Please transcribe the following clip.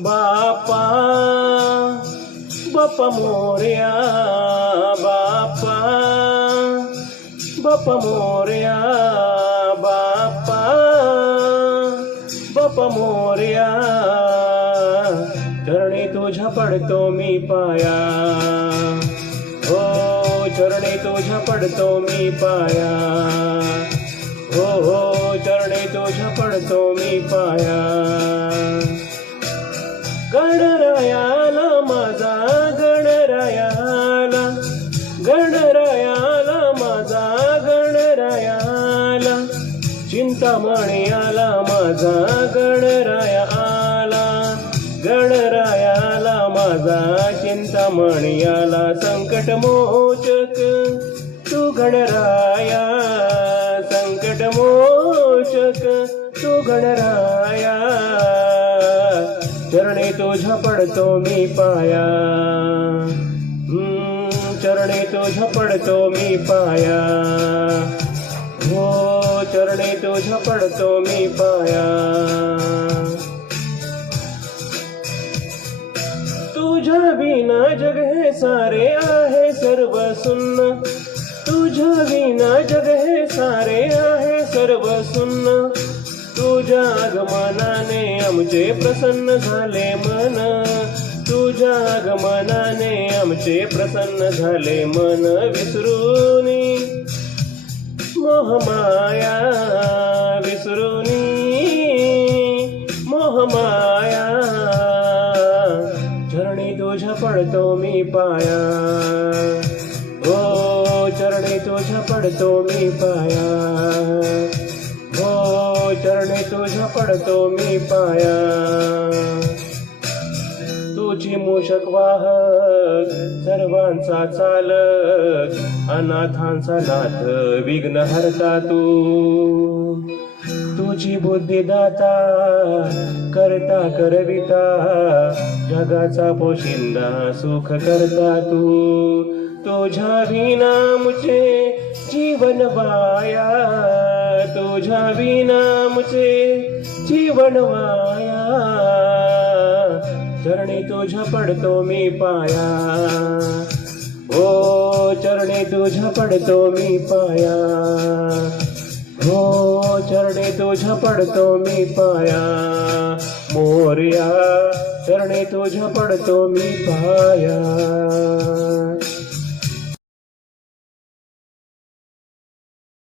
बापा बापा मोरया, बापा बापा मोरया, बापा बापा मोरया, चरणी तुझ्या पडतो मी पाया, हो चरणी तुझ्या पडतो मी पाया, हो हो चरणी तुझ्या पडतो मी पाया. गणरायाला माझा, गणरायाला, गणरायाला माझा, गणरायाला, चिंतामणी आला माझा गणराया आला, गणरायाला माझा चिंतामणी आला. संकट मोचक तू गणराया, संकट मोचक तू गणराया, चरणी तुझ्या पडतो मी पाया, चरणी तुझ्या पडतो मी पाया, हो चरणी तुझ्या पडतो मी पाया. तुझ्या विना जग हे सारे आहे सर्व सुन्न, तुझ्या विना जग हे सारे आहे सर्व सुन्न, तुझ्या आगमनाने आमचे प्रसन्न झाले मन, तुझ्या आगमनाने आमचे प्रसन्न झाले मन. विसरूनी मोहमाया, विसरूनी मोहमाया, चरणी तुझ्या पडतो मी पाया, हो चरणी तुझ्या पडतो मी पाया, हो चरणी तुझ्या पडतो मी पाया. तुझी मूषक वाहक सर्वांचा चालक, अनाथांचा नाथ विघ्न हरता तू, तुझी बुद्धिदाता करता करविता, जगाचा पोशिंदा सुख करता तू. तुझ्या विना मुझे जीवन वाया, तुझ्या विना मुझे जीवन वाया, चरणी तुझ्या पडतो मी पाया, हो चरणी तुझ्या पडतो मी पाया, हो चरणी तुझ्या पडतो मी पाया. मोरया चरणी तुझ्या पडतो मी पाया.